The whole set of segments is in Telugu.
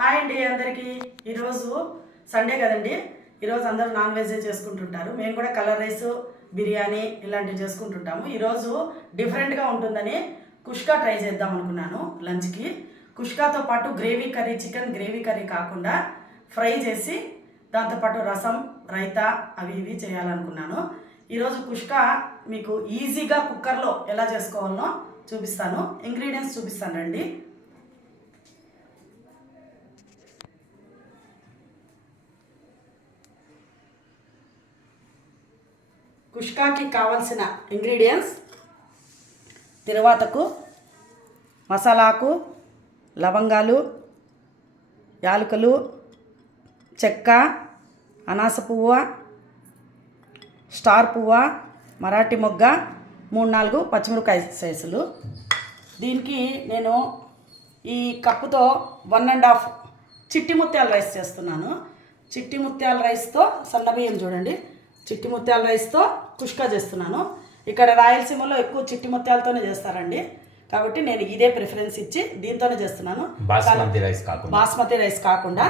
హాయ్ అండి అందరికీ. ఈరోజు సండే కదండి. ఈరోజు అందరూ నాన్ వెజ్ చేసుకుంటుంటారు. మేము కూడా కలర్ రైస్ బిర్యానీ ఇలాంటివి చేసుకుంటుంటాము. ఈరోజు డిఫరెంట్గా ఉంటుందని కుష్కా ట్రై చేద్దాం అనుకున్నాను లంచ్కి. కుష్కాతో పాటు gravy curry chicken gravy curry కాకుండా ఫ్రై చేసి దాంతోపాటు రసం రైతా అవి ఇవి చేయాలనుకున్నాను. ఈరోజు కుష్కా మీకు ఈజీగా కుక్కర్లో ఎలా చేసుకోవాలనో చూపిస్తాను. ఇంగ్రీడియంట్స్ చూపిస్తాను రండి. కుష్కాకి కావలసిన ఇంగ్రీడియంట్స్ తిరువాతకు మసాలాకు లవంగాలు యాలకులు చెక్క అనాస పువ్వ స్టార్ పువ్వ మరాఠీ మొగ్గ మూడు నాలుగు పచ్చిమిరపకాయ సైజులు. దీనికి నేను ఈ కప్పుతో వన్ అండ్ హాఫ్ చిట్టి ముత్యాల రైస్ చేస్తున్నాను. చిట్టి ముత్యాల రైస్తో సన్నబియ్యం చూడండి. చిట్టి ముత్యాల రైస్తో కుష్కా చేస్తున్నాను. ఇక్కడ రాయలసీమలో ఎక్కువ చిట్టి ముత్యాలతోనే చేస్తారండి. కాబట్టి నేను ఇదే ప్రిఫరెన్స్ ఇచ్చి దీంతోనే చేస్తున్నాను. బాస్మతి రైస్ కాకుండా. బాస్మతి రైస్ కాకుండా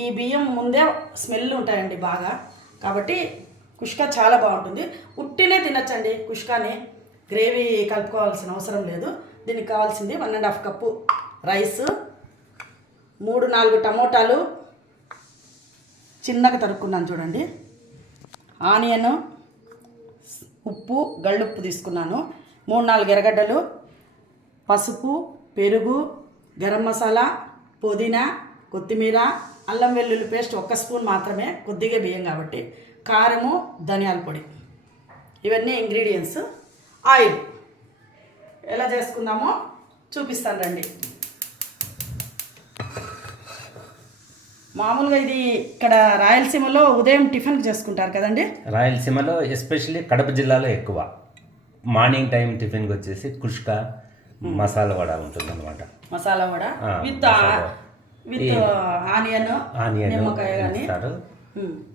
ఈ బియ్యం ముందే స్మెల్ ఉంటాయండి బాగా. కాబట్టి కుష్కా చాలా బాగుంటుంది. ఉట్టినే తినచ్చండి కుష్కాని. గ్రేవీ కలుపుకోవాల్సిన అవసరం లేదు. దీనికి కావాల్సింది one and half cup rice మూడు నాలుగు టమోటాలు. చిన్నగా తరుక్కున్నాను చూడండి. ఆనియన్ ఉప్పు గళ్ళుప్పు తీసుకున్నాను. మూడు నాలుగు ఎర్రగడ్డలు పసుపు పెరుగు గరం మసాలా పుదీనా కొత్తిమీర అల్లం వెల్లుల్లి పేస్ట్ ఒక్క స్పూన్ మాత్రమే కొద్దిగా బియ్యం కాబట్టి. కారము ధనియాల పొడి. ఇవన్నీ ఇంగ్రీడియంట్స్. ఆయిల్. ఎలా చేసుకుందామో చూపిస్తాను రండి. మామూలుగా ఇది ఇక్కడ రాయలసీమలో ఉదయం టిఫిన్ చేసుకుంటారు కదండి? రాయలసీమలో ఎస్పెషల్లీ కడప జిల్లాలో ఎక్కువ. మార్నింగ్ టైం టిఫిన్కి వచ్చేసి కుష్క మసాలా వడ ఉంటుంది అనమాట masala vada. With. With onion onion ఇస్తారు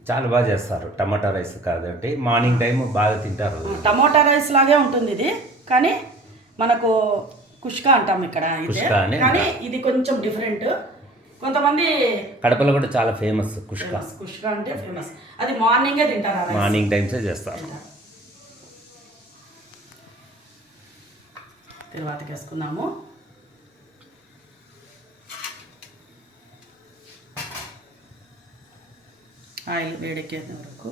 చాలా బాగా చేస్తారు. టమాటా రైస్ కాబట్టి మార్నింగ్ టైం బాగా తింటారు. టమోటా రైస్ లాగే ఉంటుంది ఇది. కానీ మనకు కుష్కా అంటాం ఇక్కడ కానీ ఇది కొంచెం డిఫరెంట్. కొంతమంది కడపలో కూడా చాలా ఫేమస్ కుష్క. కుష్కా అంటే ఫేమస్ అది మార్నింగే తింటారు మార్నింగ్ టైమ్సే చేస్తారు. తర్వాతకి వేసుకుందాము. ఆయిల్ వేడెక్కేంత వరకు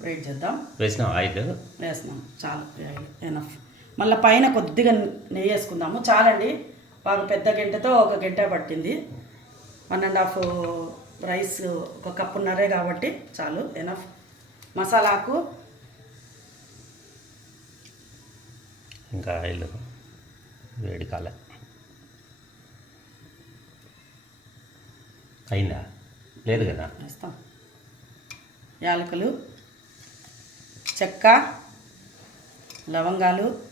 వెయిట్ చేద్దాం. వేసిన ఆయిల్? వేస్తున్నాం చాలు ఆయిల్. ఎనఫ్ మళ్ళీ పైన కొద్దిగా నెయ్యి వేసుకుందాము. చాలండి. బాగా పెద్ద గంటతో ఒక గంట పట్టింది. వన్ అండ్ హాఫ్ రైస్ ఒక కప్పున్నరే కాబట్టి చాలు ఎనఫ్ మసాలాకు ఇంకా ఆయిల్ వేడి కాలే. అయిందా? లేదు కదా? వేస్తాం. యాలకులు చెక్క లవంగాలు.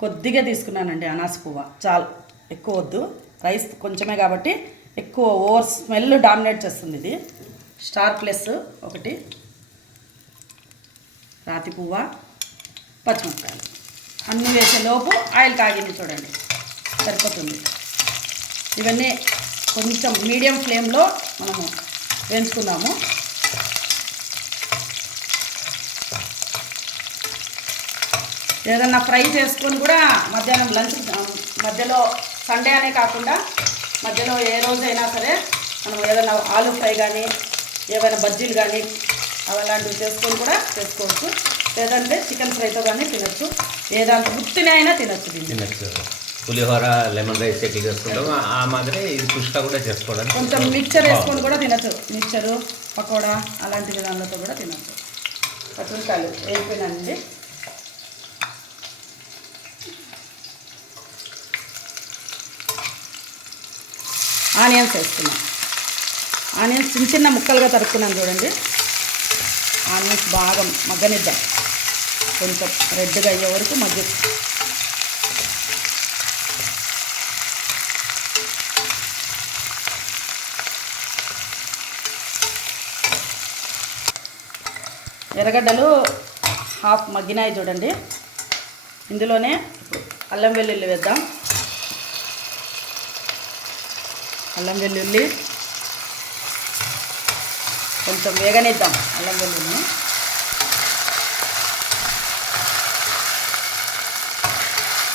కొద్దిగా తీసుకున్నానండి అనాస పువ్వ. చాలు. ఎక్కువ వద్దు. రైస్ కొంచెమే కాబట్టి ఎక్కువ ఓవర్ స్మెల్ డామినేట్ చేస్తుంది ఇది. స్టార్ ప్లస్ ఒకటి. రాతి పువ్వ పచ్చిమిరపకాయలు. అన్నీ వేసేలోపు ఆయిల్ కాగింది చూడండి. సరిపోతుంది. ఇవన్నీ కొంచెం మీడియం ఫ్లేమ్లో మనము వేయించుకుందాము. ఏదన్నా ఫ్రై చేసుకొని కూడా మధ్యాహ్నం లంచ్ మధ్యలో సండే అనే కాకుండా మధ్యలో ఏ రోజైనా సరే మనం ఏదైనా ఆలు ఫ్రై కానీ ఏవైనా బజ్జీలు కానీ అలాంటివి చేసుకొని కూడా చేసుకోవచ్చు. లేదంటే చికెన్ ఫ్రైతో కానీ తినచ్చు. ఏదాంతో ఉత్తినే అయినా తినచ్చు తినచ్చు. పులిహోర లెమన్ రైస్ ఎట్లా చేసుకుంటాం ఆ మాదిరి ఇది కుష్క కూడా చేసుకోవడానికి కొంచెం మిక్చర్ వేసుకొని కూడా తినచ్చు. మిక్చరు పకోడా అలాంటి విధానాలతో కూడా తినచ్చు. పచ్చిమిరకాయలు వేగిపోయినండి ఆనియన్స్ వేస్తున్నాం ఆనియన్స్ చిన్న చిన్న ముక్కలుగా తరుక్కున్నాను చూడండి. ఆనియన్స్ బాగా మగ్గనిద్దాం. కొంచెం రెడ్గా అయ్యే వరకు మగ్గి ఎర్రగడ్డలు హాఫ్ మగ్గినాయి చూడండి. ఇందులోనే అల్లం వెల్లుల్లి వేద్దాం. అల్లం వెల్లుల్లి కొంచెం వేగనిద్దాం అల్లం వెల్లుల్లిని.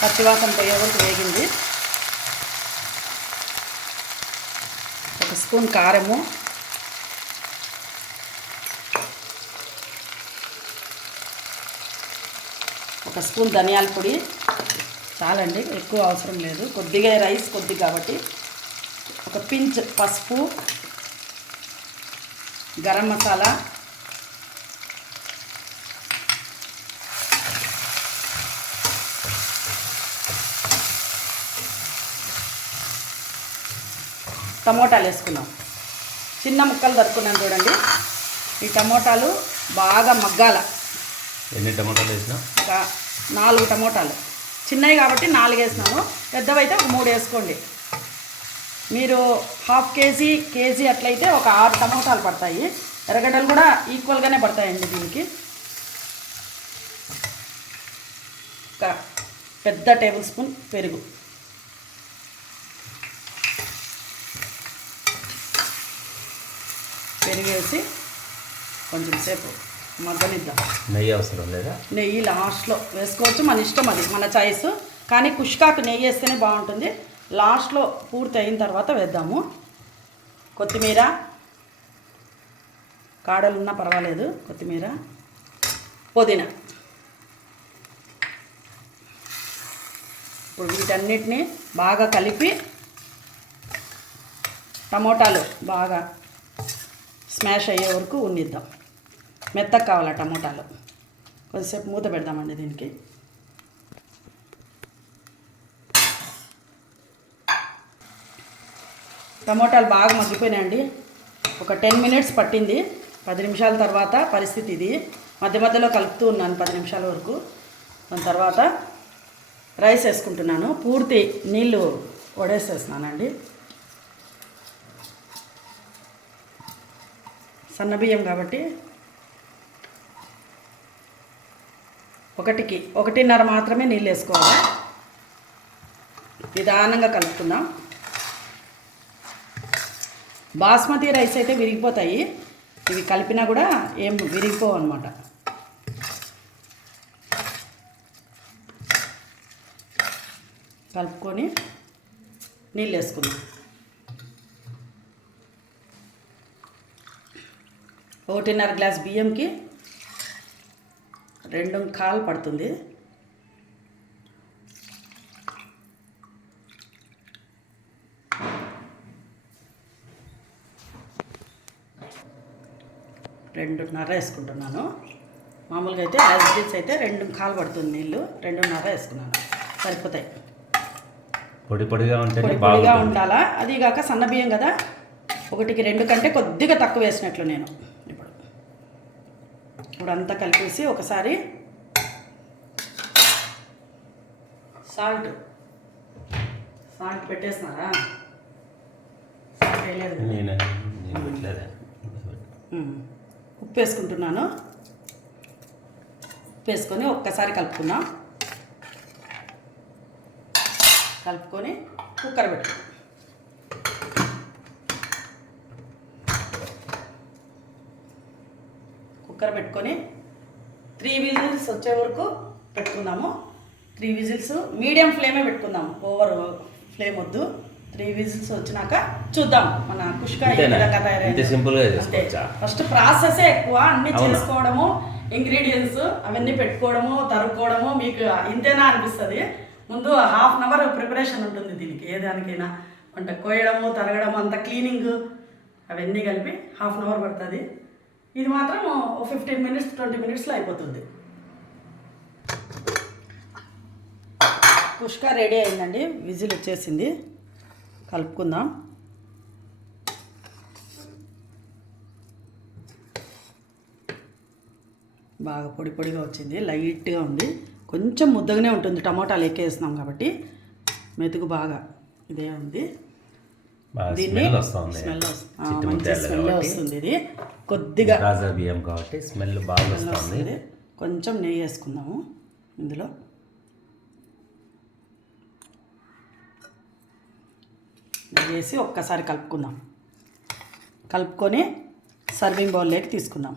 పచ్చివాసన పోయే వరకు వేగింది. ఒక స్పూన్ కారము. ఒక స్పూన్ ధనియాల పొడి. చాలండి ఎక్కువ అవసరం లేదు. కొద్దిగా రైస్ కొద్ది కాబట్టి. ఒక పించ్ పసుపు గరం మసాలా టమోటాలు వేసుకున్నాం. చిన్న ముక్కలు దరుకున్నాను చూడండి. ఈ టమోటాలు బాగా మగ్గాల. ఎన్ని టమాటాలు వేసినా ఒక నాలుగు టమోటాలు. చిన్నవి కాబట్టి నాలుగు వేసినాను పెద్దవైతే ఒక మూడు వేసుకోండి. మీరు హాఫ్ కేజీ కేజీ అట్లయితే ఒక ఆరు టమోటాలు పడతాయి. ఎర్రగడ్డలు కూడా ఈక్వల్గానే పడతాయండి దీనికి. ఒక పెద్ద టేబుల్ స్పూన్ పెరుగు. పెరుగు వేసి కొంచెం సేపు మగ్గనిద్దాం. నెయ్యి అవసరం లేదా? నెయ్యి లాస్ట్లో వేసుకోవచ్చు. మన ఇష్టం అది మన చాయిస్ కానీ కుష్కాకు నెయ్యి వేస్తేనే బాగుంటుంది. లాస్ట్లో పూర్తి అయిన తర్వాత వేద్దాము. కొత్తిమీర. కాడలు ఉన్నా పర్వాలేదు కొత్తిమీర. పుదీనా. ఇప్పుడు వీటన్నిటిని బాగా కలిపి టమోటాలు బాగా స్మాష్ అయ్యే వరకు ఉన్నిద్దాం. మెత్తగా కావాలి టమోటాలు? కొద్దిసేపు మూత పెడదామండి దీనికి. టమోటాలు బాగా మగ్గిపోయినాయండి. ఒక టెన్ మినిట్స్ పట్టింది. పది నిమిషాల తర్వాత పరిస్థితి ఇది. మధ్య మధ్యలో కలుపుతూ ఉన్నాను పది నిమిషాల వరకు. దాని తర్వాత రైస్ వేసుకుంటున్నాను. పూర్తి నీళ్ళు వడేసేస్తున్నానండి. సన్నబియ్యం కాబట్టి ఒకటికి ఒకటిన్నర మాత్రమే నీళ్ళు వేసుకోవాలి. నిదానంగా కలుపుకుందాం. బాస్మతి రైస్ అయితే విరిగిపోతాయి. ఇవి కలిపినా కూడా ఏం విరిగిపోవు అనమాట కలుపుకొని నీళ్ళు వేసుకుందాం. ఒకటిన్నర గ్లాస్ బియ్యంకి రెండు కాలు పడుతుంది. రెండున్నర వేసుకుంటున్నాను. మామూలుగా అయితే యాజ్ ఇట్ అయితే రెండు కాలు పడుతుంది నీళ్ళు రెండున్నర వేసుకున్నాను. సరిపోతాయి. పొడి పొడిగా పొడి పొడిగా ఉండాలా? అది కాక సన్న బియ్యం కదా? ఒకటికి రెండు కంటే కొద్దిగా తక్కువ వేసినట్లు నేను ఇప్పుడు. ఇప్పుడు అంతా కలిపేసి ఒకసారి సాల్ట్. సాల్ట్ పెట్టేసినారా సాల్ట్ వేయలేదు. నేను. ఉప్పు వేసుకుంటున్నాను ఉప్పు వేసుకొని ఒక్కసారి కలుపుకున్నాం కలుపుకొని కుక్కర్ పెట్టుకున్నాం కుక్కర్ పెట్టుకొని త్రీ విజిల్స్ వచ్చే వరకు పెట్టుకుందాము. త్రీ విజిల్స్ మీడియం ఫ్లేమే పెట్టుకుందాము ఓవర్ ఫ్లేమ్ వద్దు. త్రీ విజిల్స్ వచ్చినాక చూద్దాం. మన కుష్క? ఫస్ట్ ప్రాసెసే ఎక్కువ అన్ని? చేసుకోవడము ఇంగ్రీడియంట్స్ అవన్నీ పెట్టుకోవడము తరుక్కోవడము మీకు ఇంతేనా అనిపిస్తుంది? ముందు హాఫ్ అన్ అవర్ ప్రిపరేషన్ ఉంటుంది దీనికి ఏ దానికైనా. అంటే కోయడము తరగడము అంత క్లీనింగ్ అవన్నీ కలిపి హాఫ్ అన్ అవర్ పడుతుంది. ఇది మాత్రం ఫిఫ్టీన్ మినిట్స్ ట్వంటీ మినిట్స్లో అయిపోతుంది. కుష్క రెడీ అయిందండి. విజిల్ వచ్చేసింది. కలుపుకుందాం. బాగా పొడి పొడిగా వచ్చింది. లైట్గా ఉంది. కొంచెం ముద్దగానే ఉంటుంది. టమాటాలు ఎక్కేస్తున్నాం కాబట్టి మెతుకు బాగా ఇదే ఉంది. దీన్ని స్మెల్ వస్తుంది. స్మెల్ వస్తుంది. ఆ, చిట్టి మంచి స్మెల్ వస్తుంది ఇది. కొద్దిగా బియ్యం కాబట్టి స్మెల్ బాగా వస్తుంది. కొంచెం నెయ్యి వేసుకుందాము ఇందులో. చేసి ఒక్కసారి కలుపుకుందాం. కలుపుకొని సర్వింగ్ బౌల్లోకి తీసుకుందాం.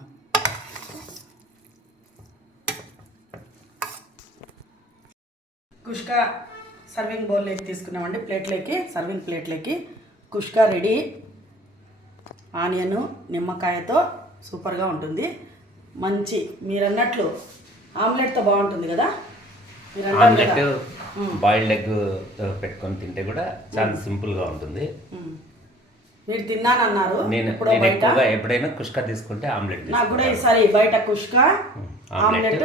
కుష్కా సర్వింగ్ బౌల్లోకి తీసుకున్నామండి. ప్లేట్లోకి సర్వింగ్ ప్లేట్లోకి కుష్కా రెడీ ఆనియన్ నిమ్మకాయతో సూపర్గా ఉంటుంది. మంచి మీరు అన్నట్లు ఆమ్లెట్తో బాగుంటుంది కదా? ఆమ్లెట్. బాయిల్డ్ ఎగ్ పెట్టుకొని తింటే కూడా చాలా సింపుల్గా ఉంటుంది. మీరు తిన్నానన్నారు నేను నేను ఎక్కువగా ఎప్పుడైనా కుష్కా తీసుకుంటే ఆమ్లెట్ నాకు కూడా. ఈసారి బయట కుష్కా ఆమ్లెట్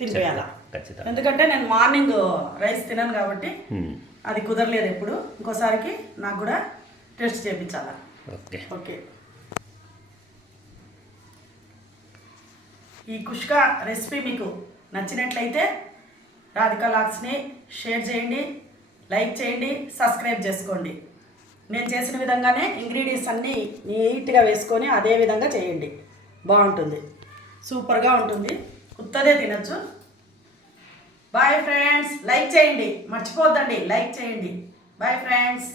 తినిపోయాల ఖచ్చితంగా. ఎందుకంటే నేను మార్నింగ్ రైస్ తినను కాబట్టి. అది కుదరలేదు ఎప్పుడు. ఇంకోసారికి నాకు కూడా టెస్ట్ చేయించాలా. ఓకే. ఓకే. ఈ కుష్కా రెసిపీ మీకు నచ్చినట్లయితే రాధికా లాక్స్ని షేర్ చేయండి లైక్ చేయండి సబ్స్క్రైబ్ చేసుకోండి. నేను చేసిన విధంగానే ఇంగ్రీడియంట్స్ అన్నీ నీట్గా వేసుకొని అదే విధంగా చేయండి. బాగుంటుంది. సూపర్గా ఉంటుంది. ఉత్తదే తినచ్చు. బాయ్ ఫ్రెండ్స్ లైక్ చేయండి. మర్చిపోద్దండి లైక్ చేయండి. Bye friends.